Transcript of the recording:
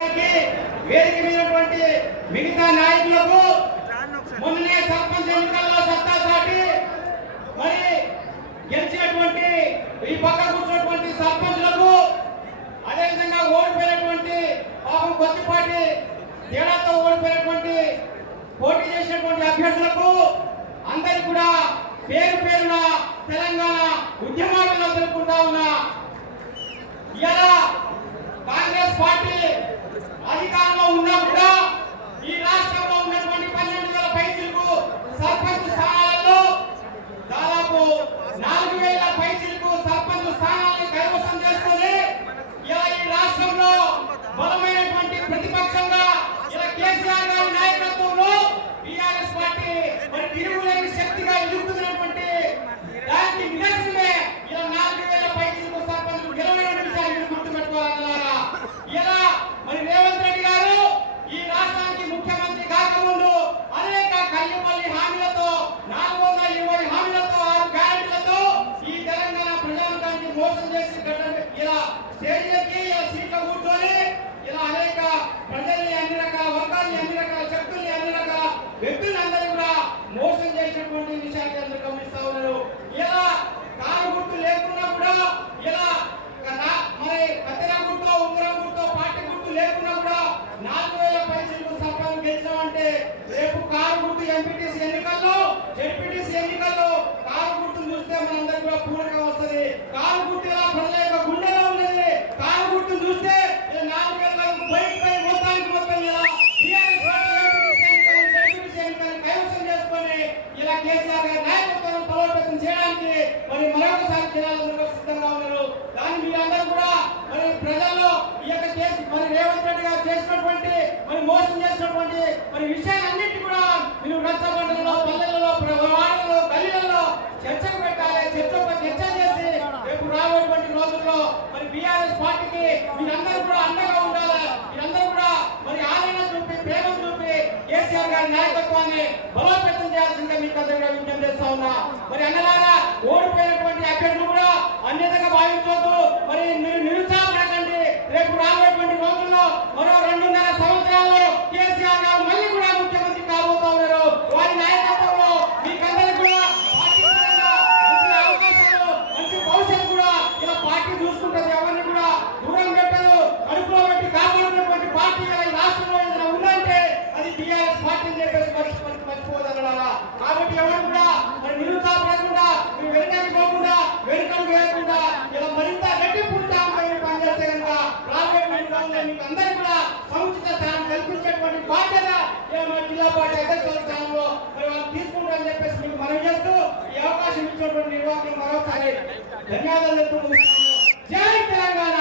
వేదిక మీదటువంటి మిగతా నాయకులకు మొన్ననే సర్పంచ్ ఎన్నికల్లో సత్తా చాటి మరి గెలిచినటువంటి ఈ పక్క కూర్చున్నటువంటి సర్పంచ్లకు అదేవిధంగా ఓడిపోయినటువంటి పాపం కొద్దిపాటి తేడాతో ఓడిపోయినటువంటి పోటీ చేసినటువంటి అభ్యర్థులకు అందరికి కూడా పేరు పేరున తెలంగాణ ఉద్యమాలలో తెలుపుకుంటా ఉన్నా. ఇలా కాంగ్రెస్ పార్టీ అధికారంలో ఉన్నా కూడా ఈ రాష్ట్రంలో ఉన్నటువంటి 12,000 పైచిలకు సర్పంచ్ స్థానాలలో దాదాపు 4,000 పైచిలకు సర్పంచ్ స్థానాలను కైవసం చేసుకొని ఇలా ఈ రాష్ట్రంలో బలమైనటువంటి ప్రతిపక్షంగా ఇలా కేసీఆర్ గారి నాయకత్వంలో టీఆర్ఎస్ పార్టీ మరి తిరుగులేని శక్తిగా ఎదుగుతున్నటువంటి దానికి నిదర్శనమే ఇలా 4,000 పైచిలకు సర్పంచులు గెలవడం విషయాన్ని గుర్తుపెట్టుకోవాలన్నారా. ఇలా మరి రేవంత్ రెడ్డి గారు ఈ రాష్ట్రానికి ముఖ్యమంత్రి కాకముందు అనేక కల్లిపల్లి హామీలతో 420 హామీలతో 6 గ్యారెంటీలతో ఈ తెలంగాణ ప్రజానికానికి మోసం చేసి ఇలా స్టేజ్లకి ఇలా సీట్లో కూర్చొని ఇలా అనేక ప్రజల్ని అన్ని రకాల వర్గాల్ని అన్ని రకాల శక్తుల్ని అన్ని రకాల వ్యక్తుల్ని అందరూ కూడా మోసం చేసినటువంటి విషయాన్ని అందరూ గమనిస్తా ఉన్నారు. ఇలా కారు గుర్తు లేకున్నా కూడా ఇలా మరి కత్తెర గుర్తు ఉంగరం గుర్తు పార్టీ గుర్తు లేకున్నా కూడా 4,000 పైసలు సర్పంచ్ గెలిచామంటే రేపు కారు గుర్తు ఎంపీటీసీ ఎన్నికల్లో జెడ్పీటీసీ ఎన్నికల్లో కారు గుర్తును చూస్తే మనందరికీ కూడా పూరకం వస్తుంది. కారు గుర్తు ఇలా ప్రజల యొక్క గుండెలో ఉన్నది. కారు గుర్తును చూస్తే ఇలా 4,000 బయటపై మొత్తం ఇలా టీఆర్ఎస్ పార్టీ ఎంపీటీసీ ఎన్నికలు జెడ్పీటీసీ ఎన్నికలు కైవసం చేసుకొని ఇలా కేసీఆర్ గారి నాయకత్వాన్ని బలోపేతం చేయడానికి మరి మరొకసారి జనాలందరూ సిద్ధంగా ఉన్నారు. దాన్ని మీరందరూ కూడా మరి ప్రజల్లో ఈ యొక్క కేసు మరి రేవంత్ రెడ్డి గారు చేసినటువంటి మరి మోసం చేసినటువంటి మరి విషయాలన్నింటి కూడా మీరు రచ్చబండలలో పల్లెలలో వాడలలో గల్లీలలో చర్చకు పెట్టాలి. చర్చ చేసి రేపు రాబోయేటువంటి రోజుల్లో మరి బీఆర్ఎస్ పార్టీకి మీరందరూ కూడా అండగా ఉండాలి. మీరందరూ కూడా మరి ఆదరణ చూపి ప్రేమ చూపి కేసీఆర్ గారి నాయకత్వాన్ని బలోపేతం చేయాల్సిందిగా మీకు అందరికీ విజ్ఞప్తి చేస్తా ఉన్నా. మరి అన్నలారా ఓడిపోయినటువంటి అభ్యర్థులు కూడా అన్యతగా భావించవద్దు. మరి మీరు నిరుత్సాహపడకండి. రేపు రాబోయేటువంటి రోజుల్లో మరో 2.5 సంవత్సరాల్లో కేసీఆర్ గారు మళ్ళీ కూడా ముఖ్యమంత్రి కాబోతా ఉన్నారు. వారి నాయకత్వంలో మీకందరికీ కూడా పార్టీ మంచి అవకాశాలు మంచి భవిష్యత్తు కూడా ఇలా పార్టీ చూసుకుంటుంది. ఎవరిని కూడా దూరం పెట్టదు. కడుపులో పెట్టి కాపాడుతున్నటువంటి పార్టీ ఇలా ఈ రాష్ట్రంలో ఏదైనా ఉందంటే అది టీఆర్ఎస్ పార్టీ అని చెప్పేసి మర్చిపోదన్నారా. కాబట్టి ఎవరు కూడా మరి నిరుత్సాహపడకుండా మీరు వెనకకి పోకుండా వెనుకలు వేయకుండా ఇలా మరింత రెట్టింపు పనిచేస్తే కనుక రాబోయేటువంటి రోజుల్లో మీకు అందరికీ కూడా సముచిత స్థానం కల్పించేటువంటి బాధ్యత జిల్లా పార్టీ అధ్యక్షుల స్థానంలో మరి వాళ్ళు తీసుకుంటారని చెప్పేసి మీకు మనవి చేస్తూ ఈ అవకాశం ఇచ్చినటువంటి నిర్వాహకులు మరోసారి ధన్యవాదాలు. జై తెలంగాణ.